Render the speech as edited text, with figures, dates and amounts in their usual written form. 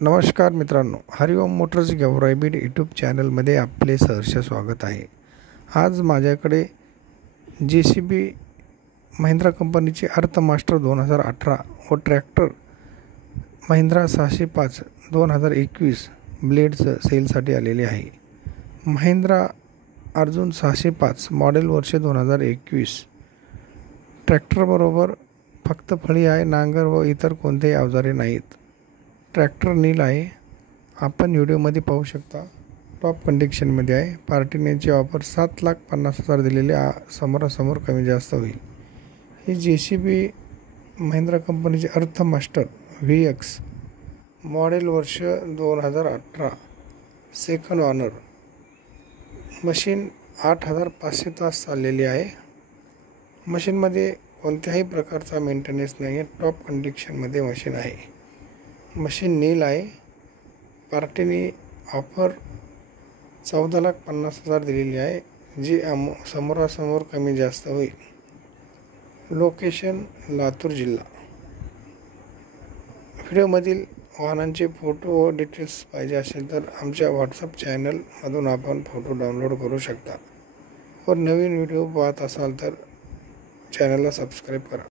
नमस्कार मित्रांनो, हरिओम Motors Georai Beed YouTube चॅनलमध्ये आपले सहर्ष स्वागत आहे। आज माझ्याकडे JCB महिंद्रा कंपनीची अर्थ मास्टर 2018 व ट्रॅक्टर महिंद्रा 605 2021 ब्लेड्स सेलसाठी आलेले आहे। महिंद्रा अर्जुन 605 मॉडेल वर्ष 2021 ट्रॅक्टरबरोबर फक्त फळी आहे, नांगर व इतर कोणतेही अवजारे नाहीत। ट्रॅक्टर नील आहे, आपण व्हिडिओमध्ये पाहू शकता। टॉप कंडिशनमध्ये आहे। पार्टीनेची ऑफर 7,50,000 दिलेले, समोरासमोर कमी जास्त होईल। ही JCB महिंद्रा कंपनीची अर्थ मास्टर VX मॉडेल वर्ष 2018 सेकंड ऑनर, मशीन 8,500 तास चाललेली आहे। मशीनमध्ये कोणत्याही प्रकारचा मेंटेनन्स नाही आहे। टॉप कंडिशनमध्ये मशीन आहे। मशीन नील आहे। पार्टीने ऑफर 14,50,000 दिलेली आहे, जी समोरासमोर कमी जास्त होईल। लोकेशन लातूर जिल्हा। व्हिडिओमधील वाहनांचे फोटो व डिटेल्स पाहिजे असेल तर आमच्या व्हॉट्सअप चॅनलमधून आपण फोटो डाउनलोड करू शकता व नवीन व्हिडिओ पाहत असाल तर चॅनलला सबस्क्राईब करा।